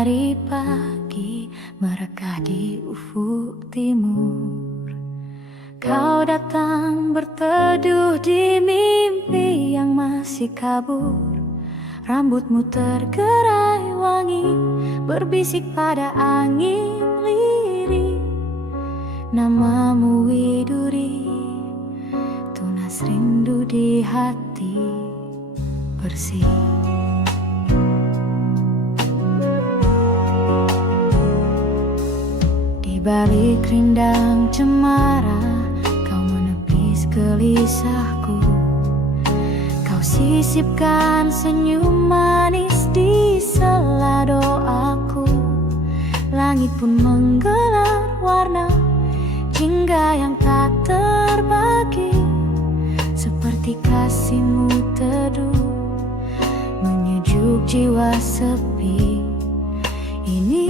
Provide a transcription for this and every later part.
Matahari pagi merekah di ufuk timur. Kau datang berteduh di mimpi yang masih kabur. Rambutmu tergerai wangi, berbisik pada angin lirih. Namamu Widuri, tunas rindu di hati bersih. Di balik rindang cemara, kau menepis gelisahku. Kau sisipkan senyum manis di sela doaku. Langit pun menggelar warna jingga yang tak terbagi, seperti kasihmu teduh menyejuk jiwa sepi ini.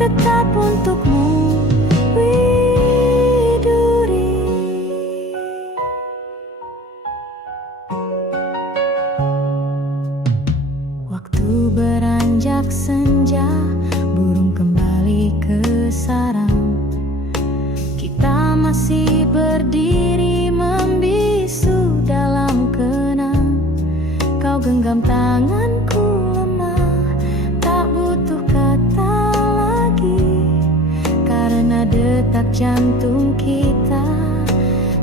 Tetap untukmu, Widuri. Waktu beranjak senja, burung kembali ke sarang. Kita masih berdiri membisu dalam kenang. Kau genggam tanganku lemah, tak butuh kata, karena detak jantung kita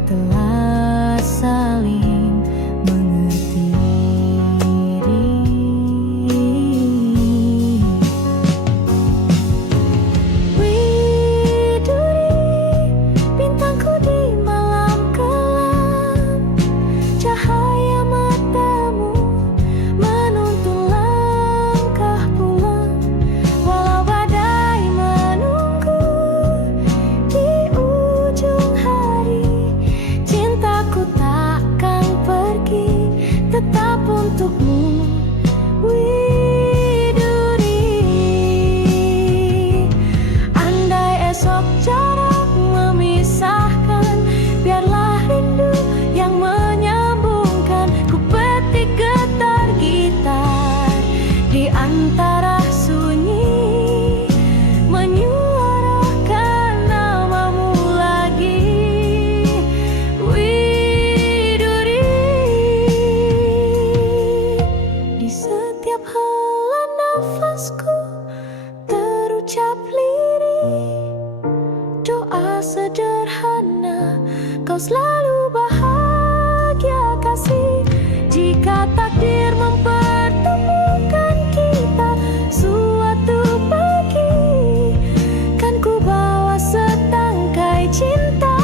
telah saling mengerti. Widuri, bintangku di malam kelam, cahaya matamu menuntun langkah pulang. Walau badai menunggu di ujung hari, cintaku takkan pergi, tetap untukmu, Widuri. Andai esok jarak memisahkan, biarlah rindu yang menyambungkan. Ku petik getar gitar di antara sunyi, menyuarakan namamu lagi, Widuri. Di setiap hela nafasku terucap lirih doa sederhana, kau selalu bahagia kasih. Jika takdir mempertemukan kita suatu pagi, kan ku bawa setangkai cinta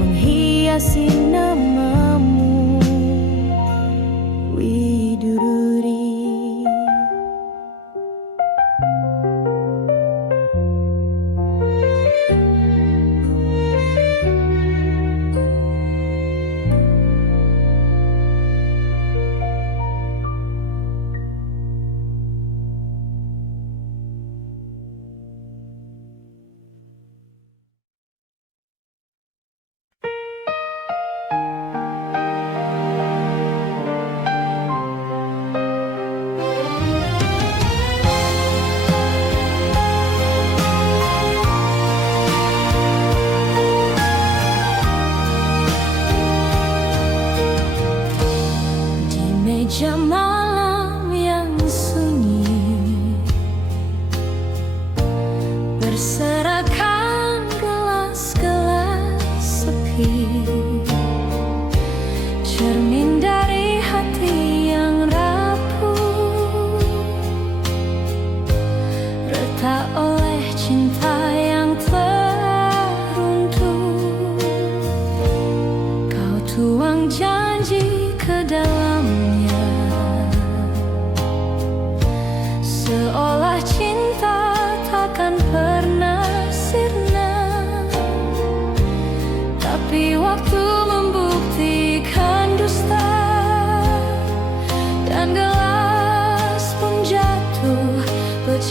menghiasi namamu, Widuri.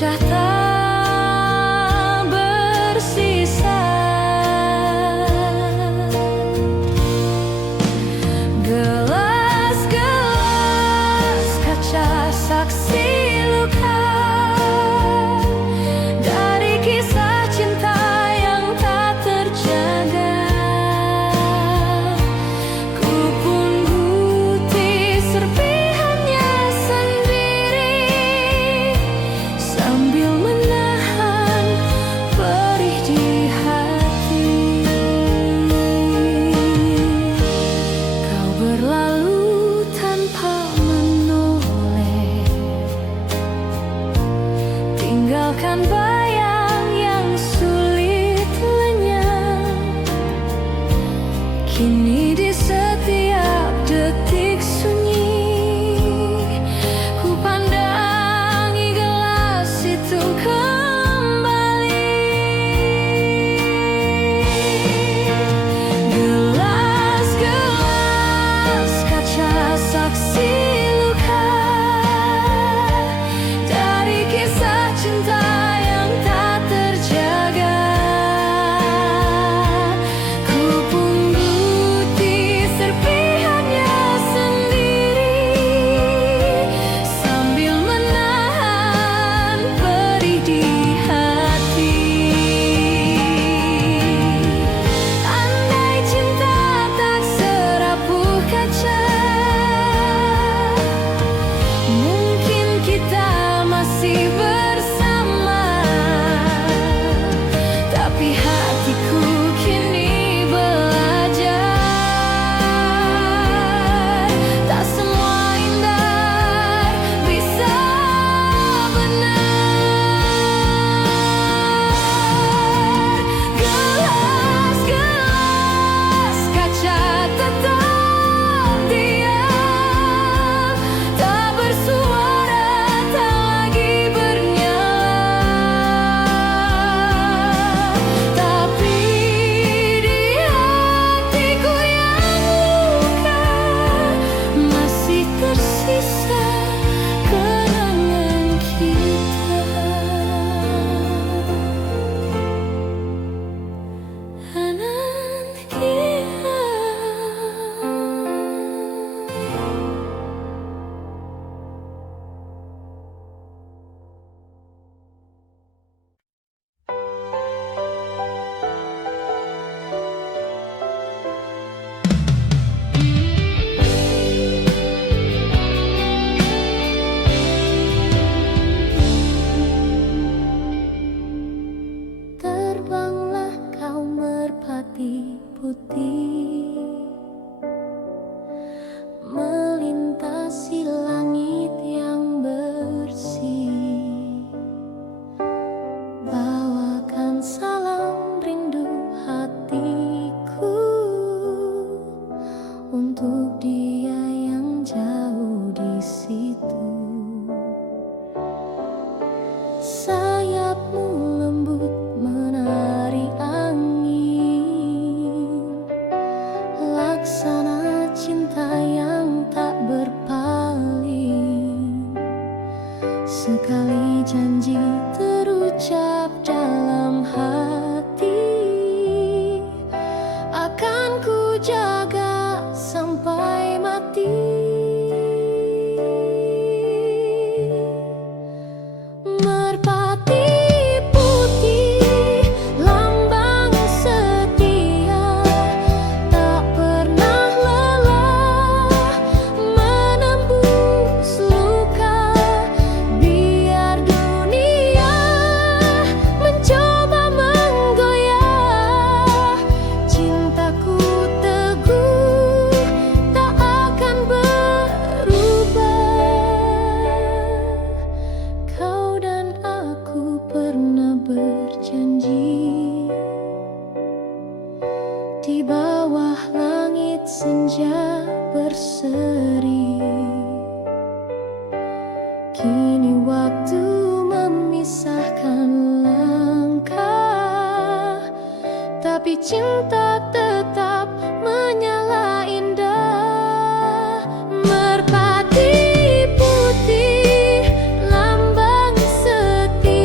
pecah tak bersisa. Gelas-gelas kaca saksi luka dari kisah cinta yang tak terjaga. Ku pun putih serpihannya sendiri sambil menahan perih di hati. Kau berlalu tanpa menoleh, tinggalkan bayang yang sulit lenyap. Kini di setiap detik sunyi, ku pandangi gelas itu kembali. Gelas-gelas kaca saksi luka dari kisah cinta yang tak terjaga. Ku pun putih serpihannya sendiri sambil menahan perih di hati. Andai cinta tak serapuh kaca, mungkin kita masih bersama. Tapi hatiku kini belajar, tak semua indah bisa benar. Gelas-gelas kaca tetap diam, tak bersuara, tak lagi bernyala. Tapi di hatiku yang luka masih tersisa kenangan kita. Anantia. Terbanglah kau merpati putih, melintasi langit yang bersih. Bawakan salam rindu hatiku untuk dia yang jauh di situ. Sayapmu lembut menari angin, laksana cinta yang tak berpaling. Sekali janji terucap dalam hati, akan ku jaga sampai mati. Merpati putih, lambang setia, tak pernah lelah menembus luka. Biar dunia mencoba menggoyah, cintaku teguh tak akan berubah. Kau dan aku pernah berjanji di bawah langit senja berseri. Kini waktu memisahkan langkah, tapi cinta tetap menyala indah. Merpati putih, lambang setia,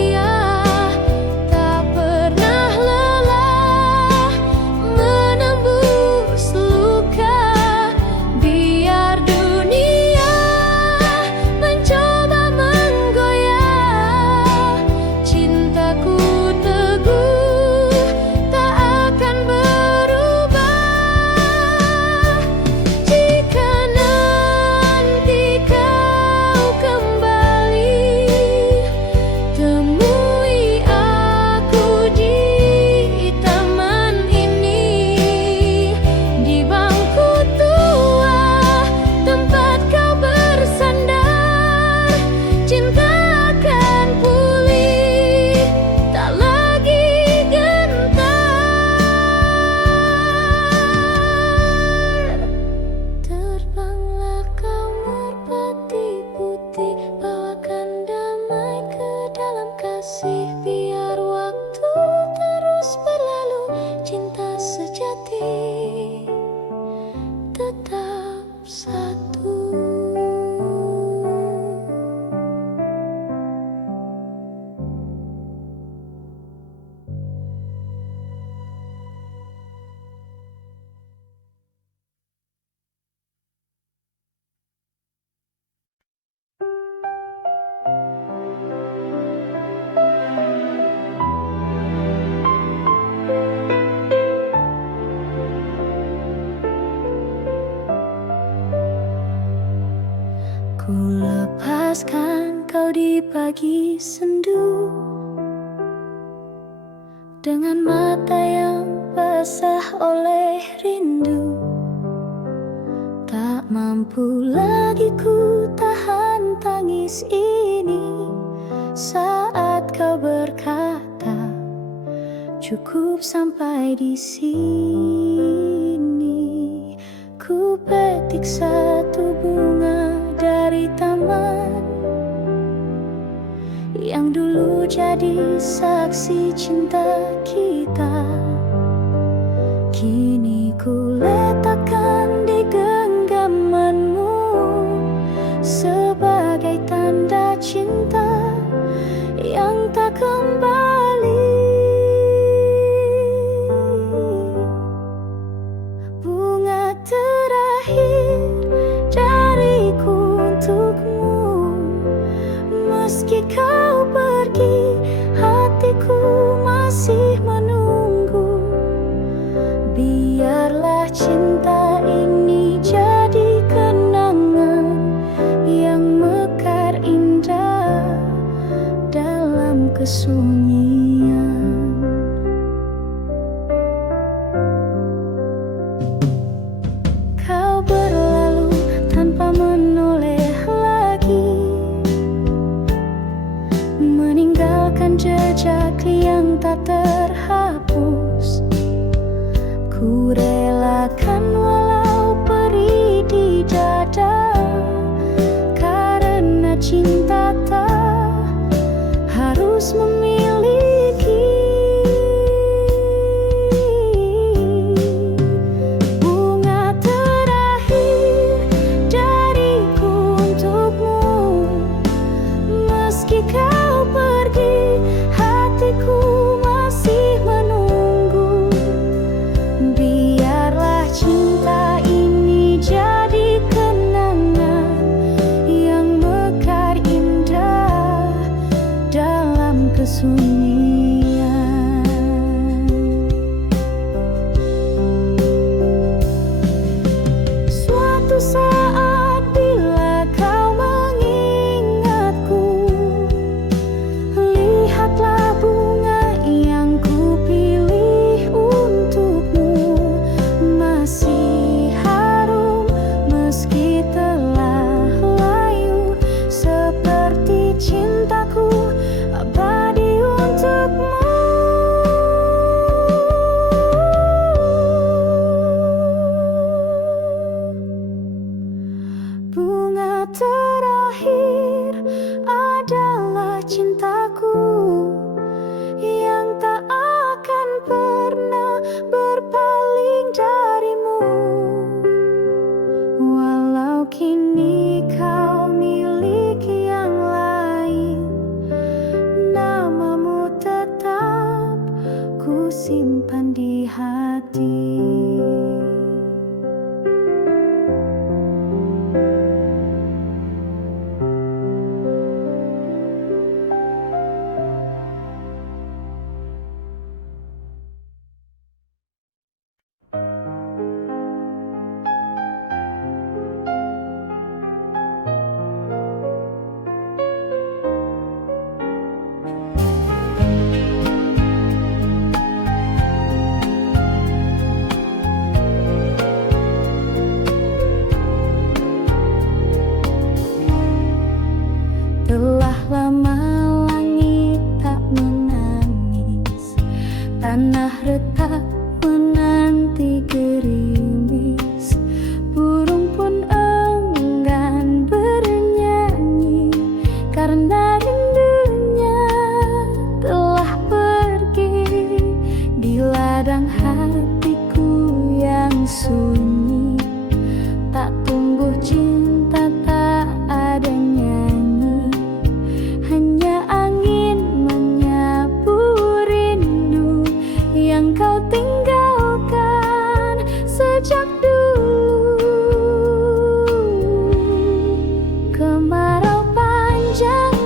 lepaskan kau di pagi sendu, dengan mata yang basah oleh rindu. Tak mampu lagi ku tahan tangis ini saat kau berkata, cukup sampai di sini. Ku petik satu bunga dari taman yang dulu jadi saksi cinta kita. Kini ku letakkan di genggamanmu sebagai tanda cinta yang tak kembali. Bunga terakhir dariku untukmu, meski kau pergi, hatiku masih menunggu. Biarlah cinta ini jadi kenangan yang mekar indah dalam kesunyian. Kau berlalu tanpa menoleh lagi, meninggalkan jejak yang tak terhapus. Ku relakan walau perih di dada, karena cinta tak harus memiliki. Bunga terakhir dariku untukmu, meski kau pergi, hatiku masih menunggu. Biarlah cinta ini jadi kenangan yang mekar indah dalam kesunyian. Suatu saat bila kau mengingatku, lihatlah bunga yang ku pilih untukmu, masih harum meski telah layu, seperti cintaku abadi untukmu. Bunga terakhir adalah cintaku yang tak akan pernah berpaling darimu. Walau kini kau miliki yang lain, namamu tetap ku simpan di hati. Telah lama langit tak menangis, tanah retak menanti gerimis, burung pun enggan bernyanyi karena rindunya telah pergi di ladang hatiku yang sunyi. Tak tumbuh cinta, tak ada nyanyi, hanya angin menyapu rindu yang kau tinggalkan sejak dulu. Kemarau panjang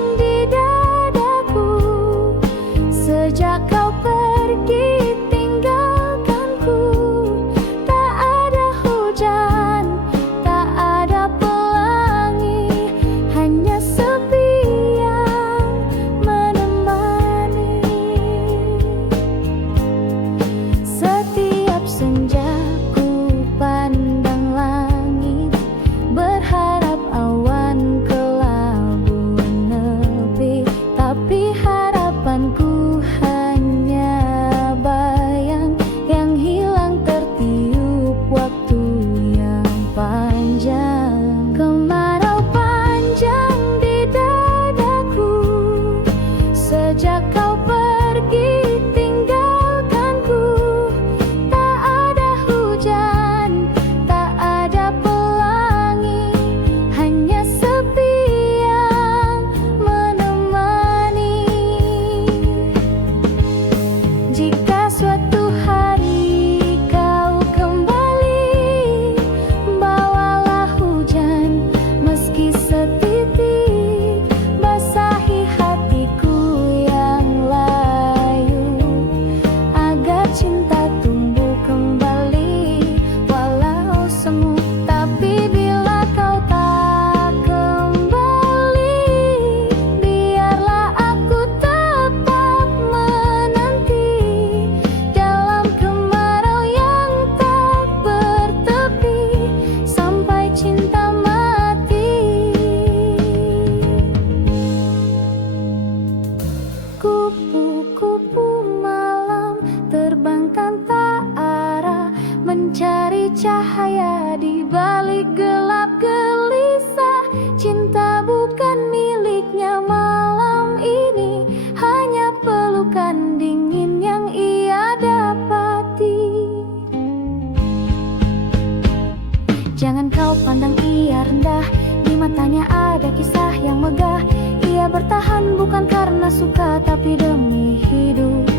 Tetapi demi hidup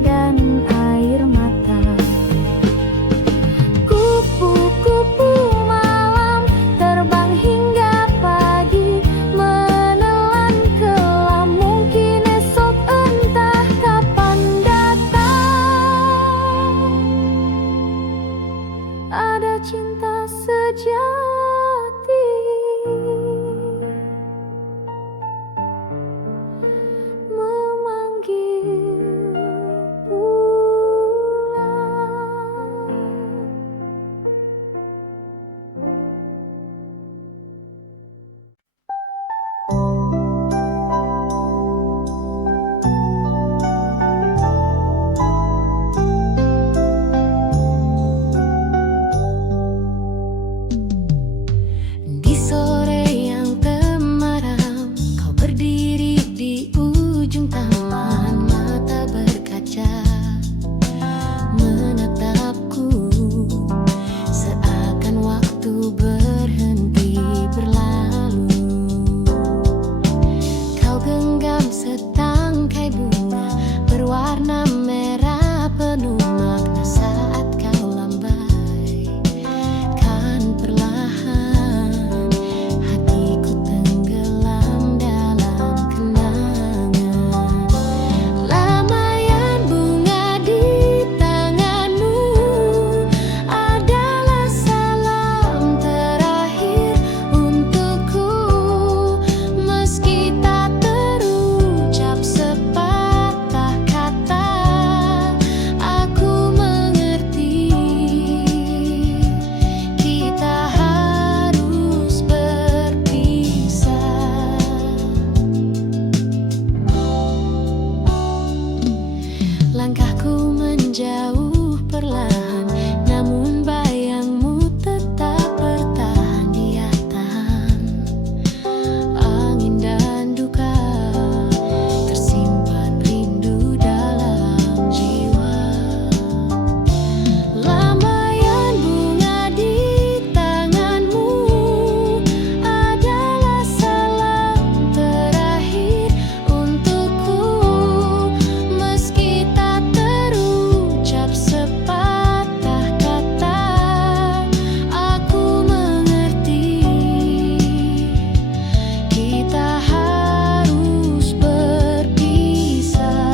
dan air mata, kupu-kupu malam terbang hingga pagi, menelan kelam mungkin esok entah kapan datang. Ada cinta sejati memanggil pulang. Di sore yang temaram, kau berdiri di ujung taman, mata berkaca menatapku, seakan waktu berhenti berlalu. Kau genggam setangkai bunga berwarna merah penuh makna saat kau lambai. Kan perlahan hatiku tenggelam dalam kenangan. Lambaian bunga di tanganmu adalah salam terakhir untukku. Meski tak terucap sepatah kata, aku mengerti kita harus berpisah. Langkahku menjauh perlahan, namun bayangmu tetap bertahan. Dia tahan angin dan duka, tersimpan rindu dalam jiwa. Lambaian bunga di tanganmu adalah salam terakhir untukku. Meski tak terucap sepatah kata, aku mengerti kita harus berpisah.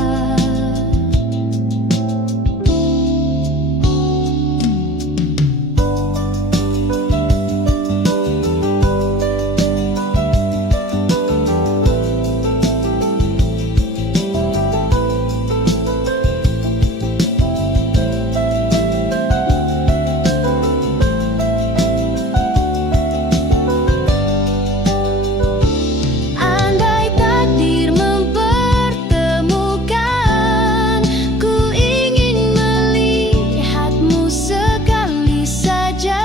Andai takdir mempertemukan, ku ingin melihatmu sekali saja,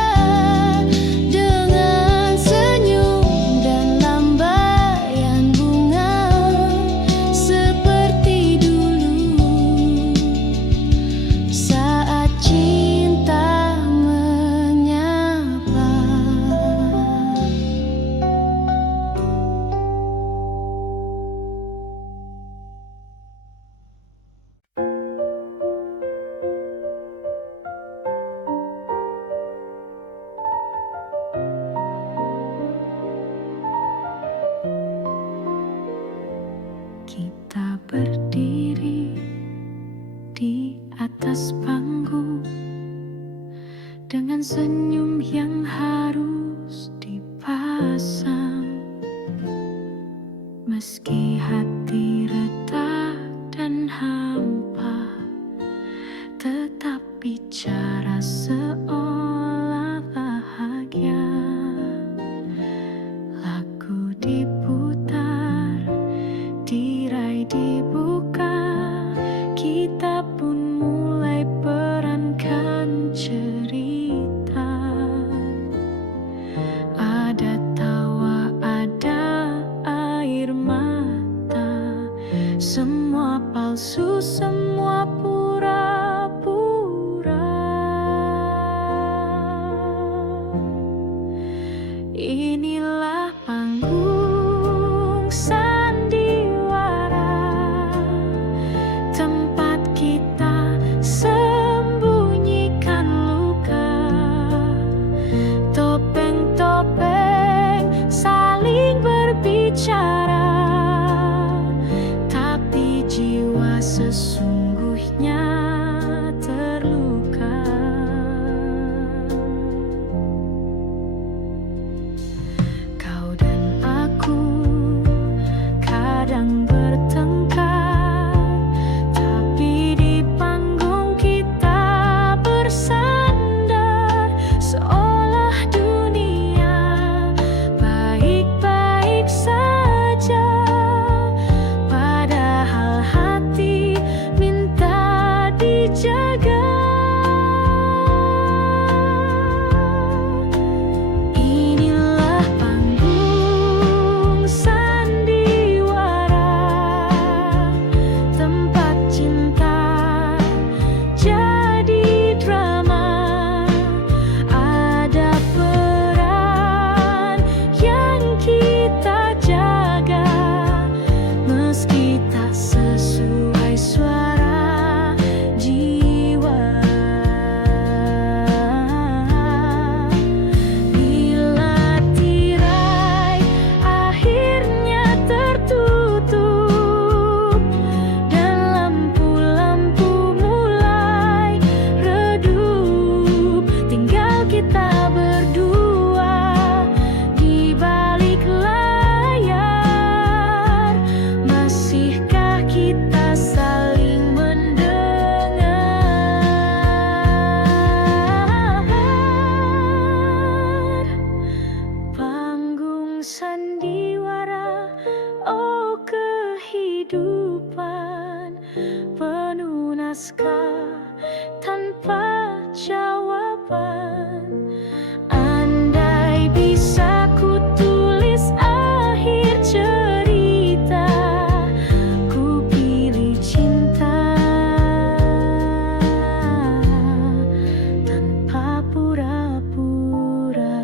dengan senyum dan lambaian bunga seperti dulu saat cinta menyapa. Kita berdiri di atas panggung dengan senyum yang harus dipasang. Meski hati retak dan hampa, tetap bicara seolah bahagia. Lagu diputar, tirai dibuka, kita pun mulai perankan cerita. Ada tawa, ada air mata, semua palsu, semua pura-pura. Inilah panggung sandiwara kehidupan penuh naskah tanpa jawaban. Andai bisa ku tulis akhir cerita, ku pilih cinta tanpa pura-pura.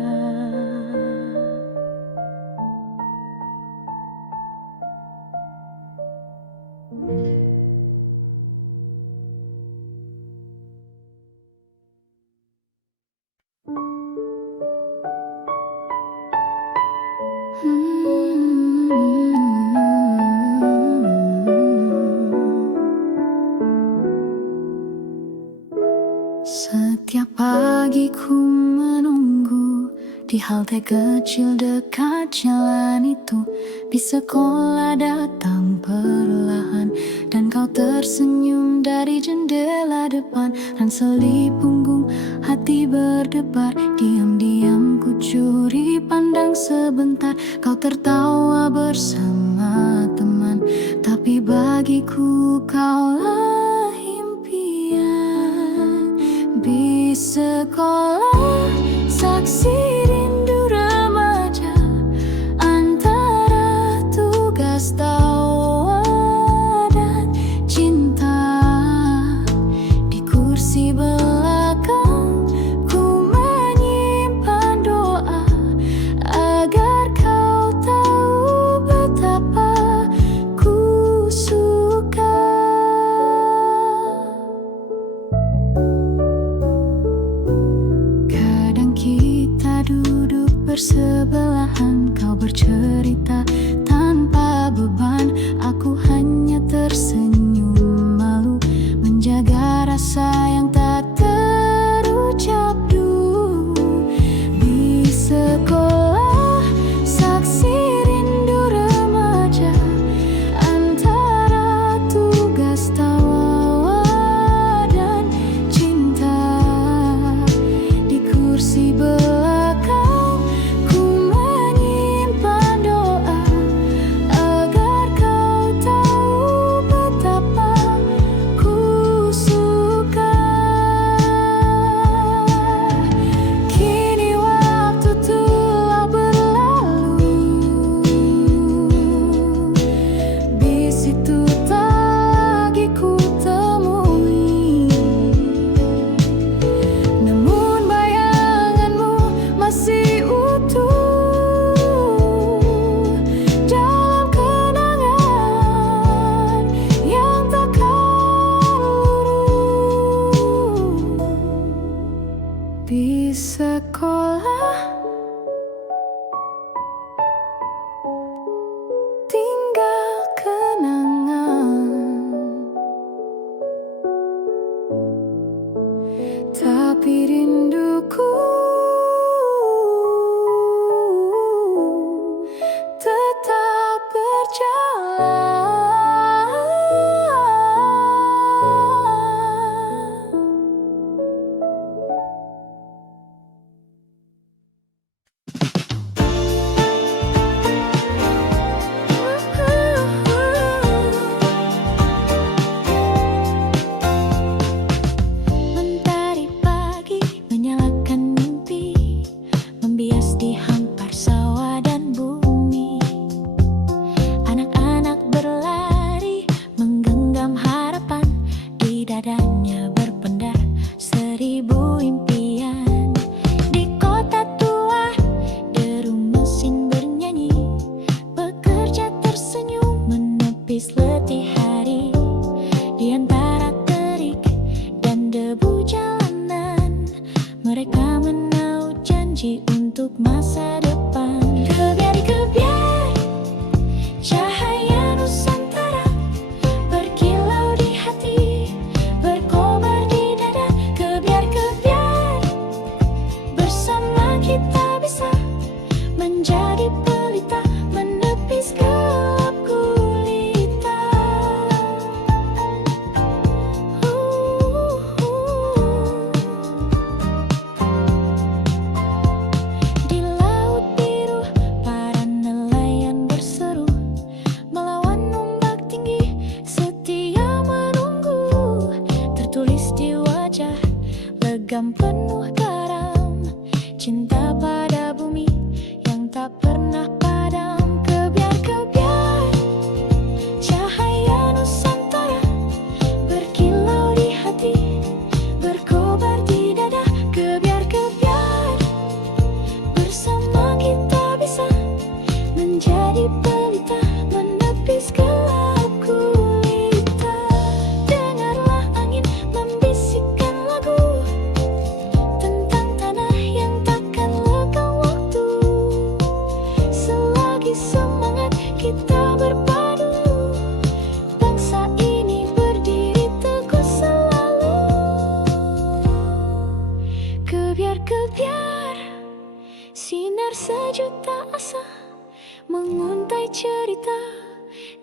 Setiap pagi ku menunggu di halte kecil dekat jalan itu. Bis sekolah datang perlahan dan kau tersenyum dari jendela depan. Ransel punggung, hati berdebar. Diam-diam ku curi pandang sebentar. Kau tertawa bersama teman, tapi bagiku kaulah impian. Bis sekolah, saksi rindu remaja antara tugas tawa dan cinta. Di kursi belakang ku menyimpan doa agar kau tahu betapa ku suka. Kadang kita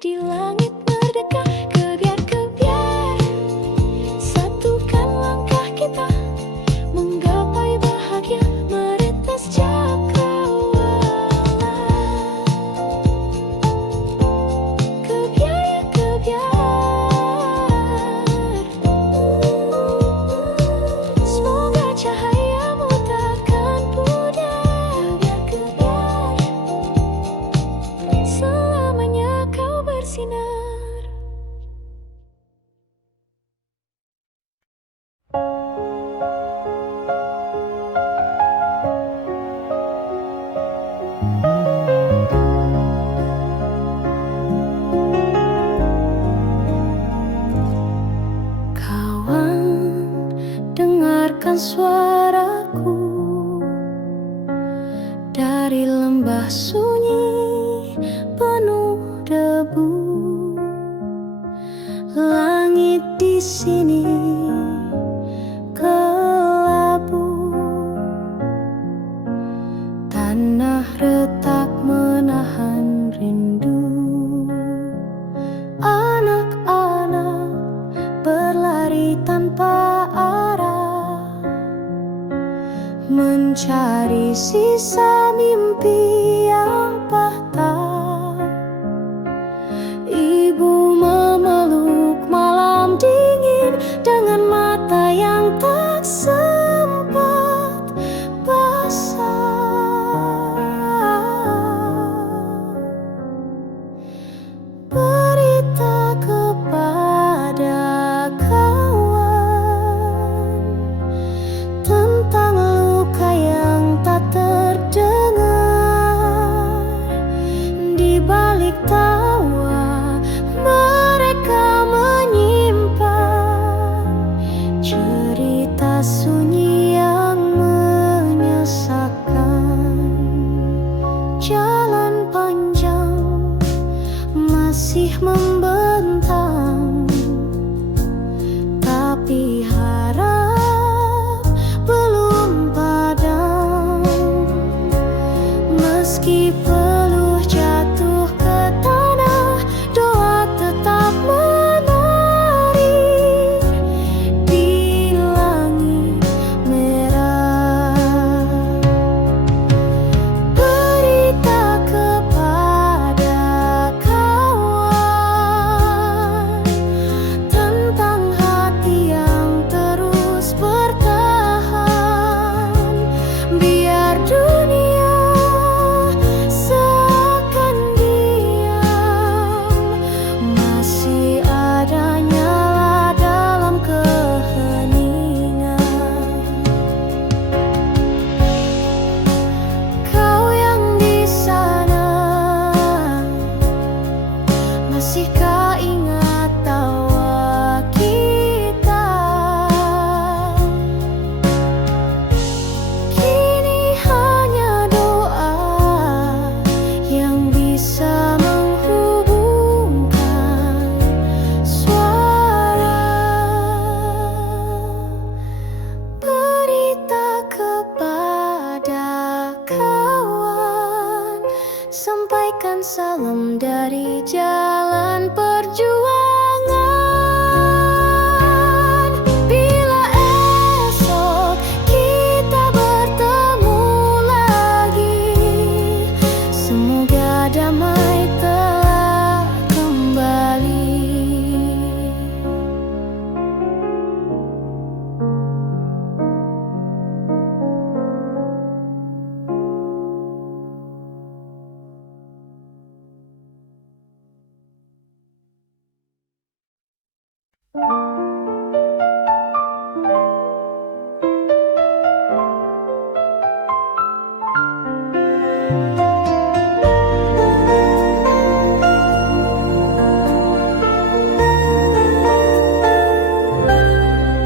di langit merdeka. Kebiar-kebiar, satukan langkah kita menggapai bahagia meretas cakrawala. Kebiar ya kebiar, semoga cahayamu takkan pudar. Kebiar kebiar, selamanya kau bersinar. Kawan, dengarkan suaraku dari lembah sunyi penuh debu. Langit di sini kelabu, tanah retak menahan rindu. Anak-anak berlari tanpa arah, mencari sisa mimpi yang patah. Ibu memeluk malam dingin dengan mata yang tak sempat basah. Berita kepada kawan tentang luka yang tak terdengar. Di balik tawa mereka menyimpan cerita sunyi yang menyesakkan. Jalan panjang masih membentang, tapi harap belum padam. Meski peluh jatuh ke tanah, doa tetap menari di langit merah. Berita kepada kawan tentang hati yang terus bertahan. Biar dunia seakan diam, masih ada nyala dalam keheningan. Kau yang di sana, masihkah ingat tawa kita? Kini hanya doa yang bisa menghubungkan suara. Berita kepada kawan, sampaikan salam dari jalan perjuangan. Bila esok kita bertemu lagi, semoga damai telah kembali.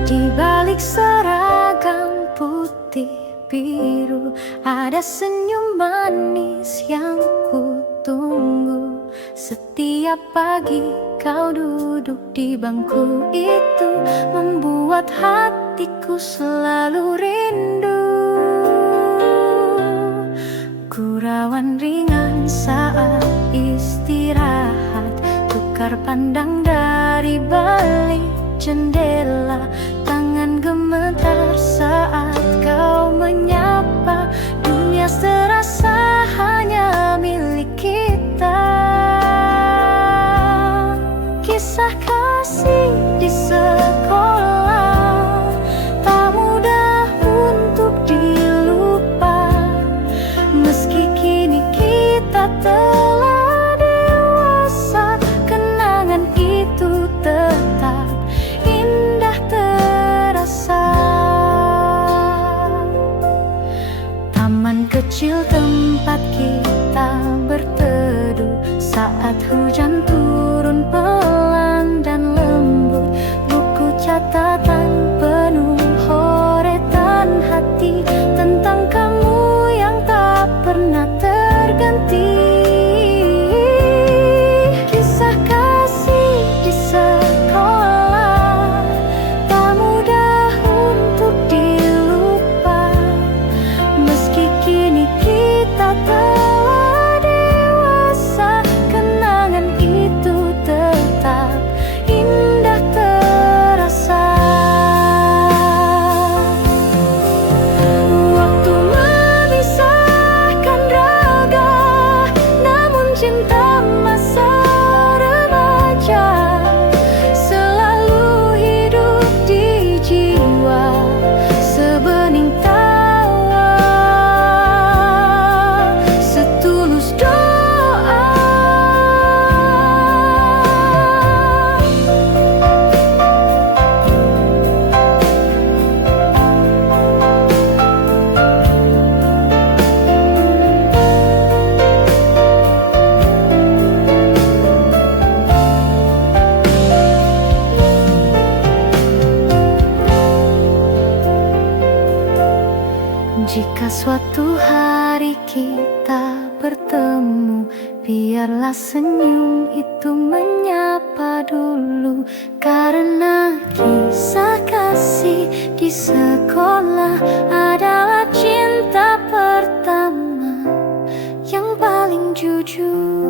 Di balik seragam putih biru ada senyum manis yang ku tunggu. Setiap pagi kau duduk di bangku itu, membuat hatiku selalu rindu. Gurauan ringan saat istirahat, tukar pandang dari balik jendela. Tangan gemetar saat kau menyapa. Dunia serasa hanya milik kita. Kisah kasih di sekolah tak mudah untuk dilupa. Meski kini kita telah dewasa, kenangan itu tetap indah terasa. Taman kecil tempat kita berteduh saat hujan turun pelan dan lembut. Buku catatan penuh horetan hati tentang kamu yang tak pernah terganti. Kisah kasih di sekolah tak mudah untuk dilupa. Meski kini kita telah dewasa, kenangan itu tetap indah terasa. Waktu memisahkan raga, namun cinta masa remaja selalu hidup di jiwa. Sebening tawa, setulus doa. Jika suatu hari kita bertemu, biarlah senyum itu menyapa dulu. Karena kisah kasih di sekolah adalah cinta pertama yang paling jujur.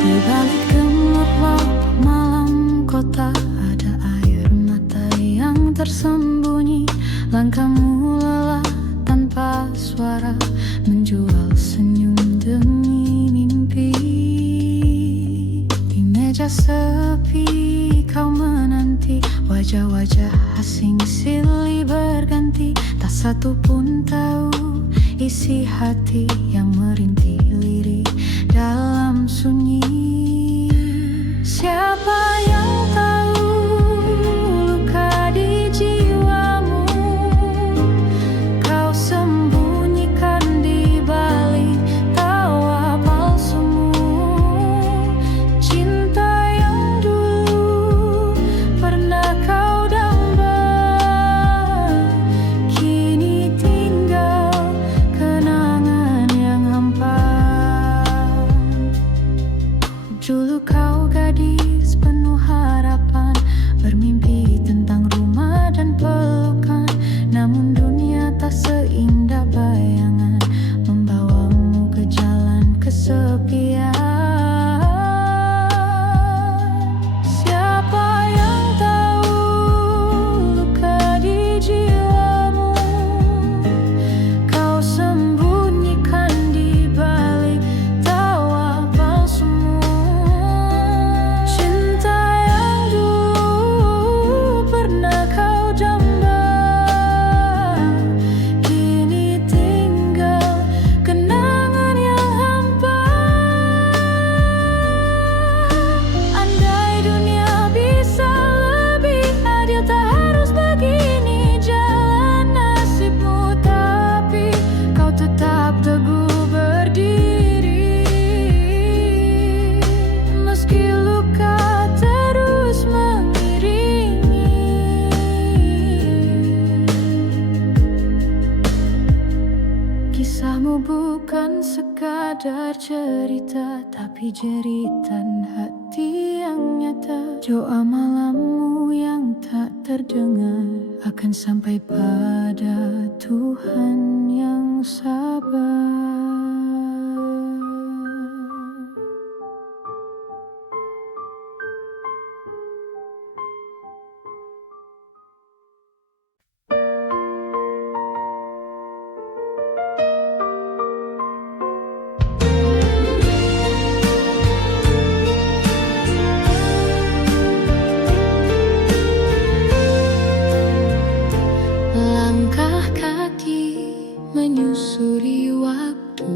Di balik gemerlap malam kota ada air mata yang tersembunyi. Langkahmu lelah tanpa suara, menjual senyum demi mimpi. Di meja sepi kau menanti, wajah-wajah asing silih berganti. Tak satu pun tahu isi hati yang merintih lirik dalam sunyi. Siapa yang tahu luka di jiwamu kau sembunyikan di balik tawa palsumu. Cinta yang dulu pernah kau damba, kini tinggal kenangan yang hampa. sekadar cerita, tapi jeritan hati yang nyata. Doa malammu yang tak terdengar akan sampai pada Tuhan yang sabar. Langkah kaki menyusuri waktu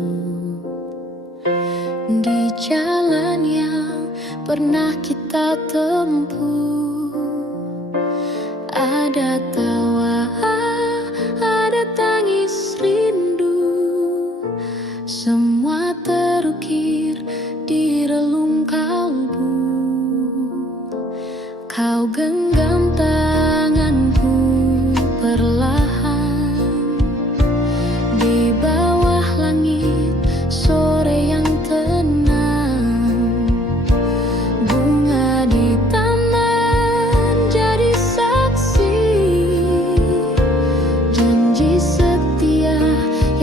di jalan yang pernah kita tempuh. Ada tawa, ada tangis rindu, semua terukir di relung kalbu. Kau genggam tanganku perlahan di bawah langit sore yang tenang. Bunga di taman jadi saksi janji setia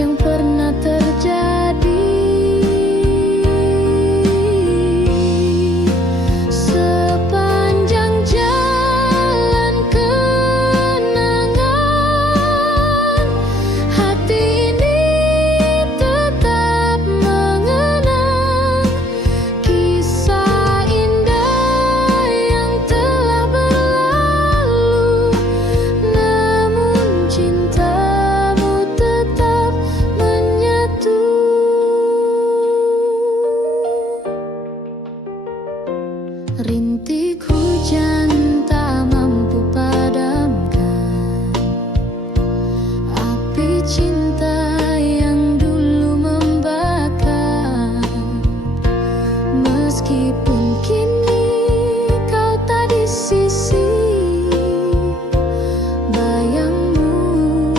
yang pernah terjadi. Sepanjang jalan kenangan, hati ini tetap mengenang kisah indah yang telah berlalu. Namun cintamu tetap menyatu. Rintik hujan tak mampu padamkan api cinta yang dulu membakar. Meskipun kini kau tak di sisi, bayangmu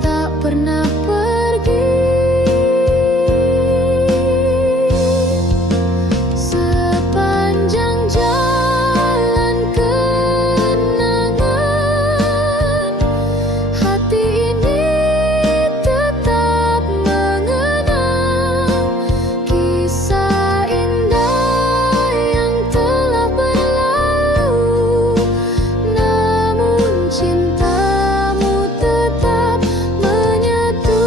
tak pernah pergi. Sepanjang jalan kenangan, hati ini tetap mengenang kisah indah yang telah berlalu. Namun cintamu tetap menyatu.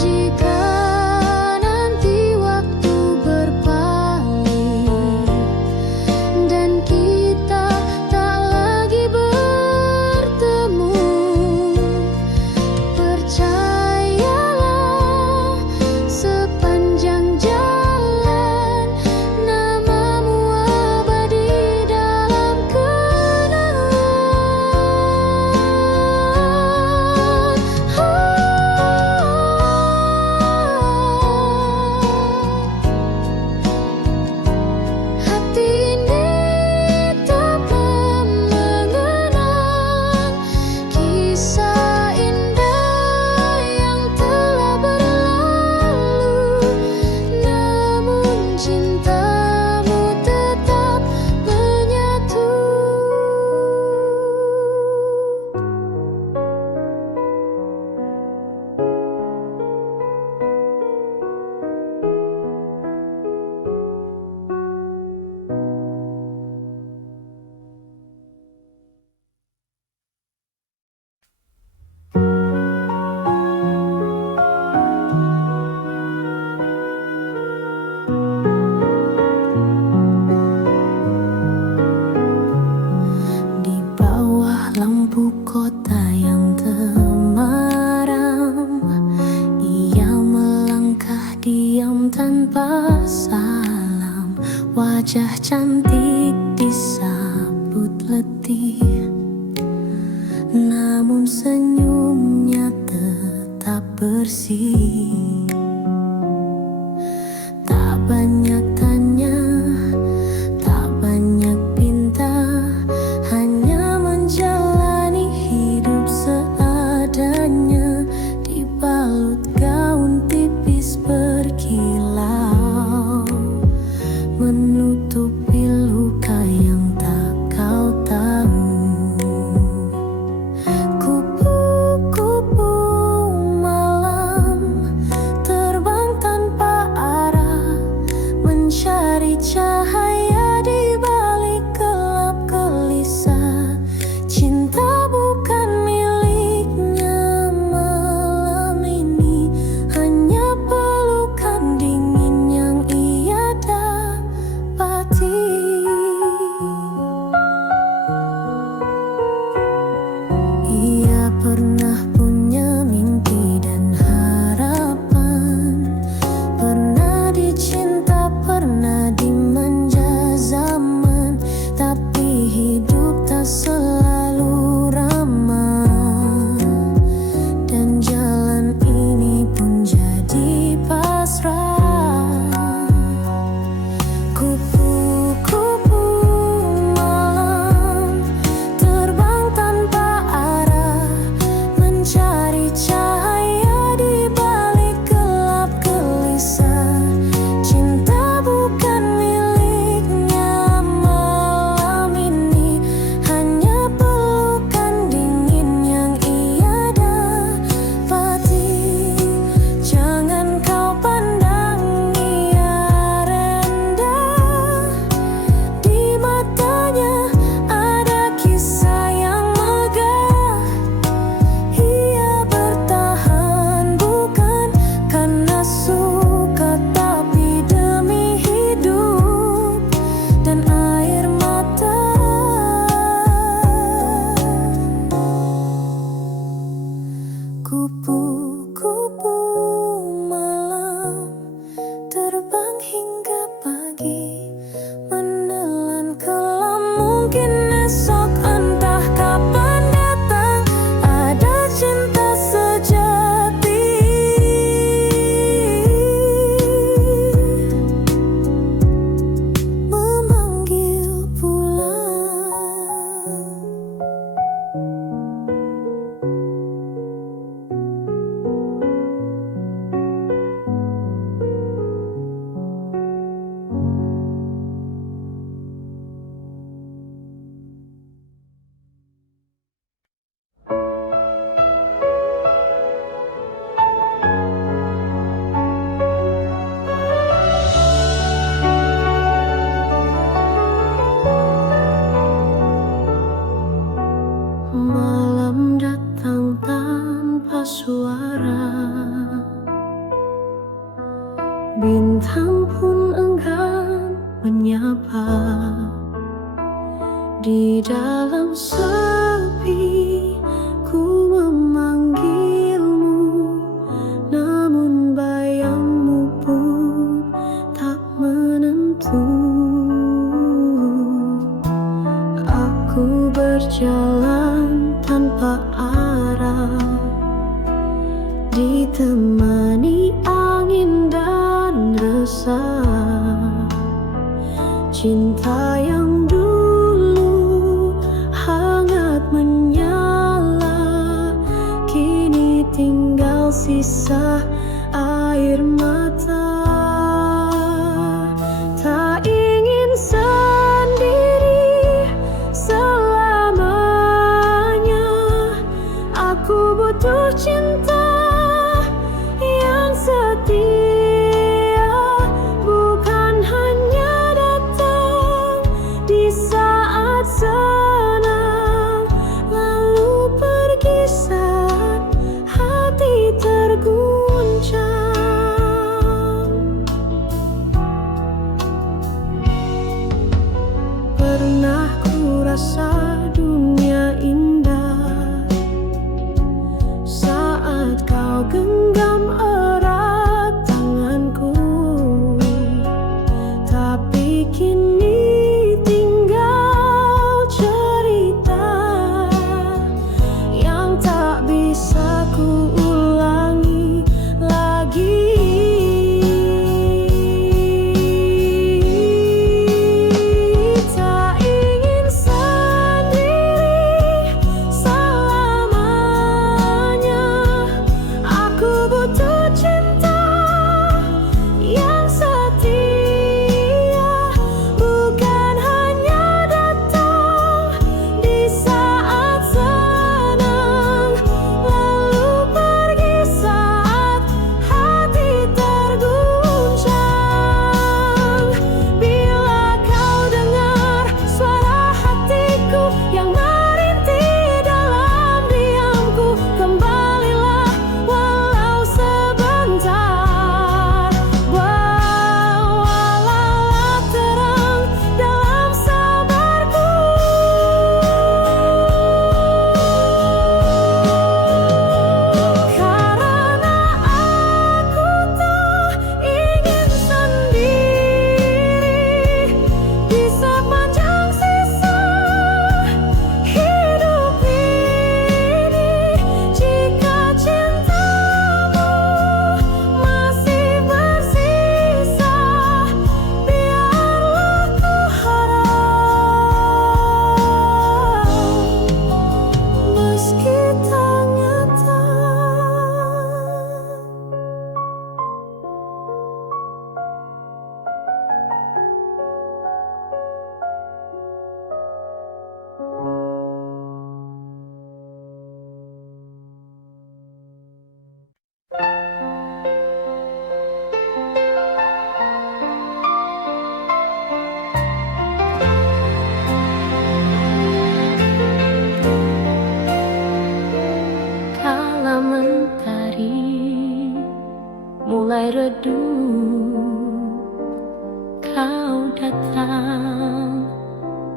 Jika nanti waktu berpaling dan kita tak lagi bertemu, percayalah sepanjang jalan namamu abadi dalam kenangan. Hati ini tetap mengenang kisah indah yang telah berlalu. Namun cintamu tetap menyatu. Di bawah lampu kota yang temaram, ia melangkah diam tanpa salam. Wajah cantik disambut letih, namun senyumnya tetap bersih. Tak banyak tanya, tak banyak pinta, hanya menjalani hidup seadanya. Dibalut gaun Di dalam sepi ku memanggilmu, namun bayangmu pun tak menentu. Aku berjalan tanpa arah, ditemani angin dan resah. Cinta yang dulu hangat menyala, kini tinggal sisa air mata. Tak ingin sendiri selamanya, aku butuh cinta yang setia, bukan hanya datang di saat senang, lalu pergi saat hati terguncang. Pernah ku rasa dunia indah saat kau genggam erat tanganku, tapi kini tinggal cerita yang tak bisa ku ulangi lagi. Tak ingin sendiri selamanya, aku butuh cinta yang setia, bukan hanya datang di saat senang, lalu pergi saat hati terguncang. Bila kau dengar suara hatiku yang merintih dalam diamku, kembalilah walau sebentar. Bawalah terang dalam sabarku, karena aku tak ingin sendiri di sepanjang sisa hidup ini. Jika cintamu masih bersisa, biarlah ku harap, meski tak nyata. Kala mentari mulai redup, kau datang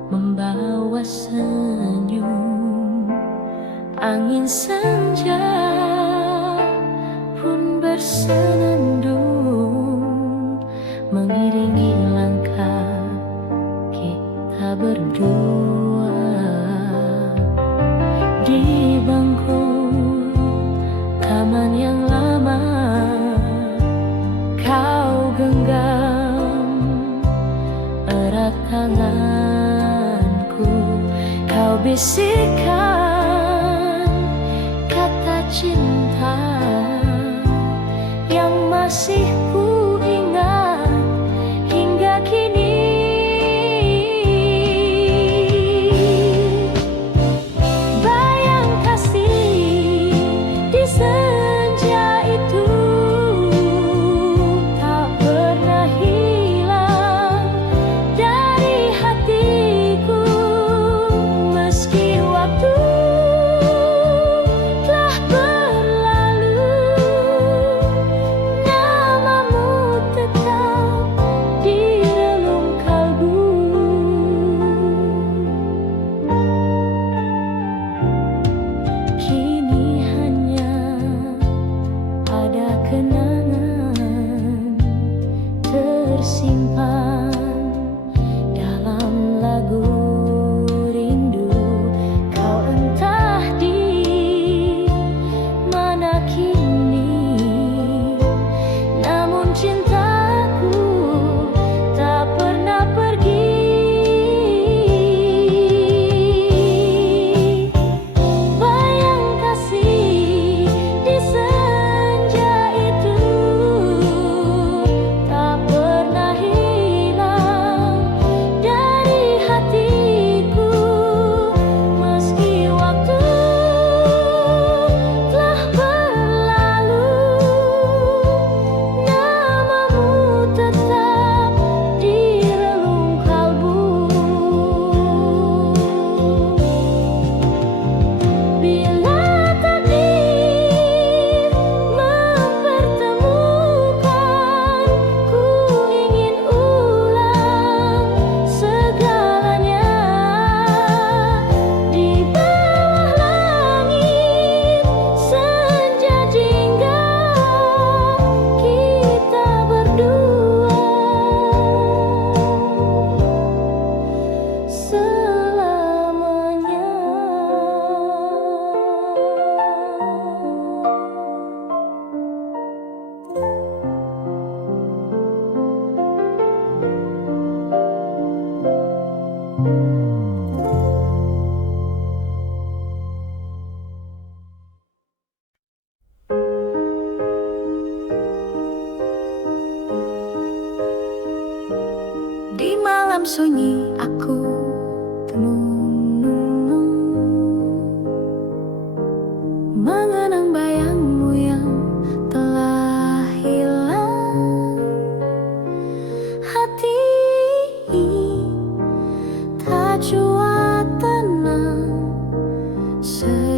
membawa senyum. Angin senja pun bersenandung, mengiringi langkah kita berdua. Di bangku taman yang lama, kau genggam erat tanganku, kau bisikkan kata cinta yang masih ku ingat hingga kini. Bayang kasih di senja itu tak pernah hilang dari hatiku, meski waktu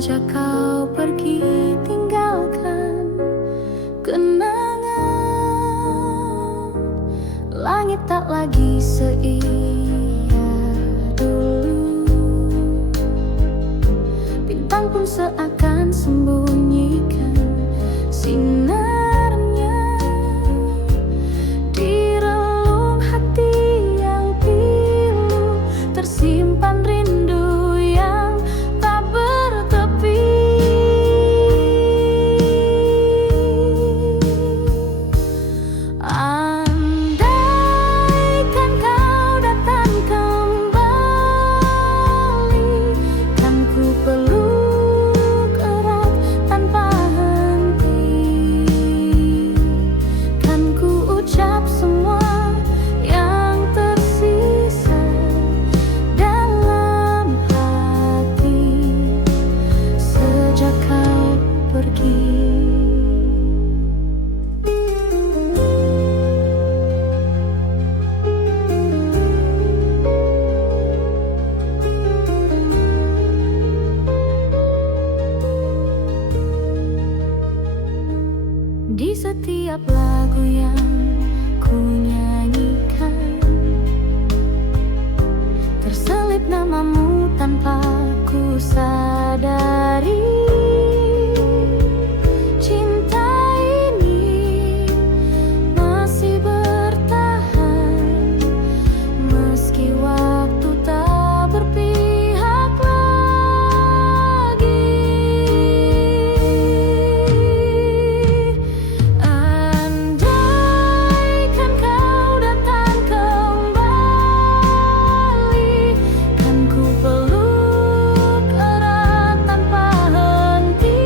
Sejak kau pergi tinggalkan kenangan, langit tak lagi seindah dulu, bintang pun seakan sembunyikan sinarnya di relung hati yang pilu, tersimpan rindu yang tak bertepi. Andaikan kau datang kembali, kan ku peluk erat tanpa henti, kan ku ucap semua yang tersisa dalam hati sejak kau pergi. Di setiap lagu yang ku nyanyikan, terselip namamu tanpa ku sadari. Cinta ini masih bertahan meski waktu tak berpihak lagi. Andaikan kau datang kembali, kan ku peluk erat tanpa henti,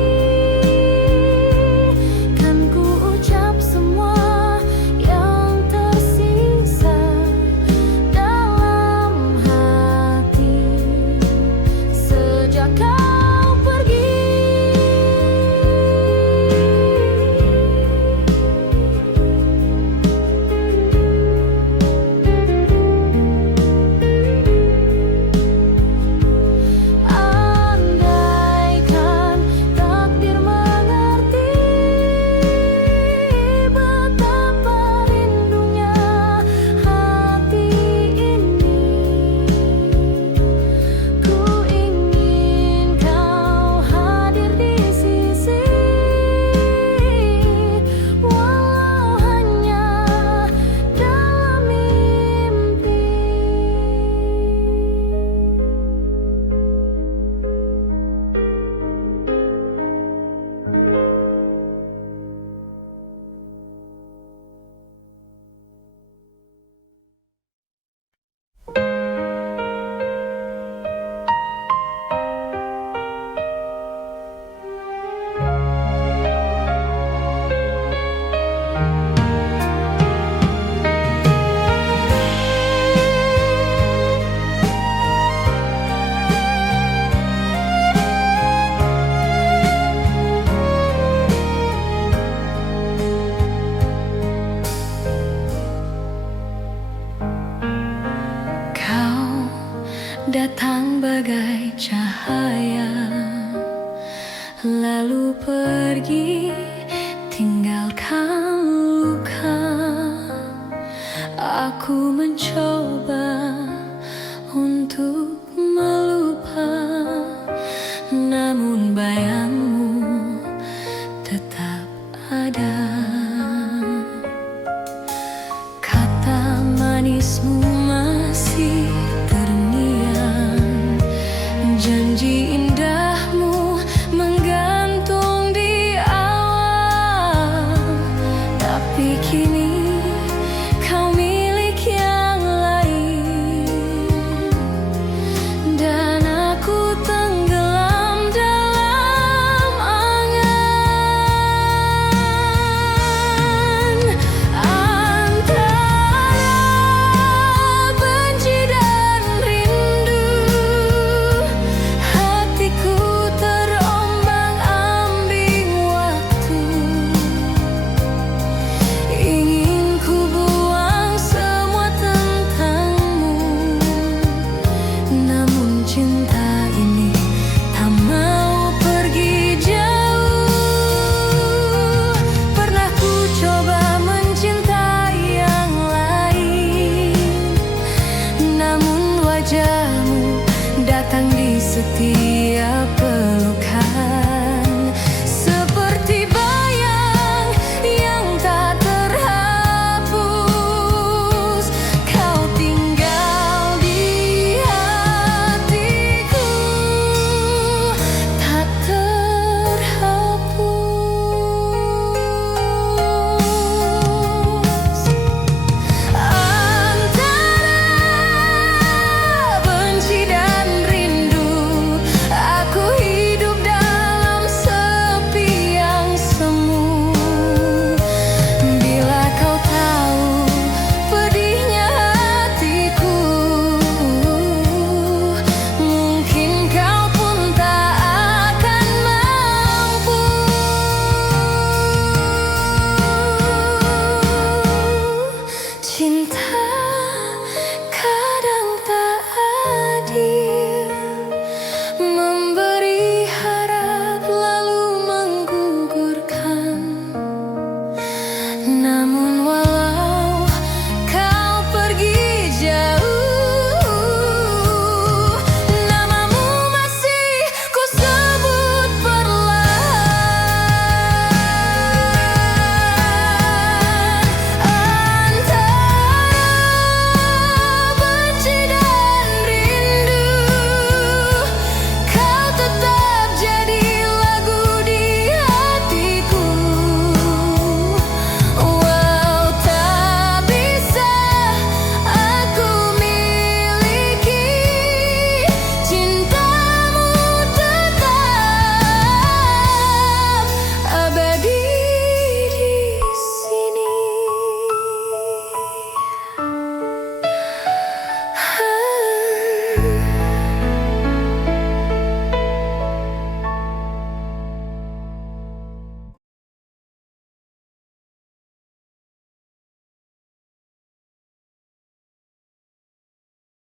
kan ku ucap semua yang tersisa dalam hati sejak kau pergi. Andaikan takdir mengerti betapa rindunya hati ini, ku ingin kau hadir di sisi, walau hanya dalam mimpi. Kau datang bagai cahaya, lalu pergi tinggalkan luka. Aku mencoba untuk melupa, namun bayangmu tetap ada. Kata manismu masih terngiang, janji indahmu menggantung di awal, tapi kini kau milik yang lain, dan aku tenggelam dalam angan antara benci dan rindu. Hati hati